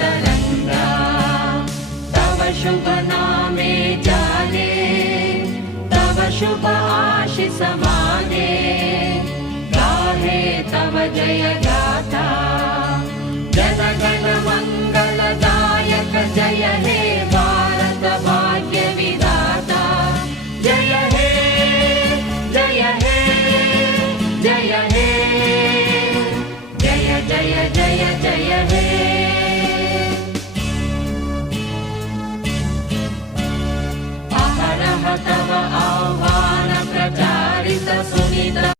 तरंगा। तव शुभ नामे जाने, तव शुभ आशीष माने, गाहे तव जय गाथा। जन गण मंगलदायक जय हे भारत भाग्य विधाता। जय हे जय हे जय हे, जय जय जय जय हे। अहरह तव आह्वान प्रचारित सुनित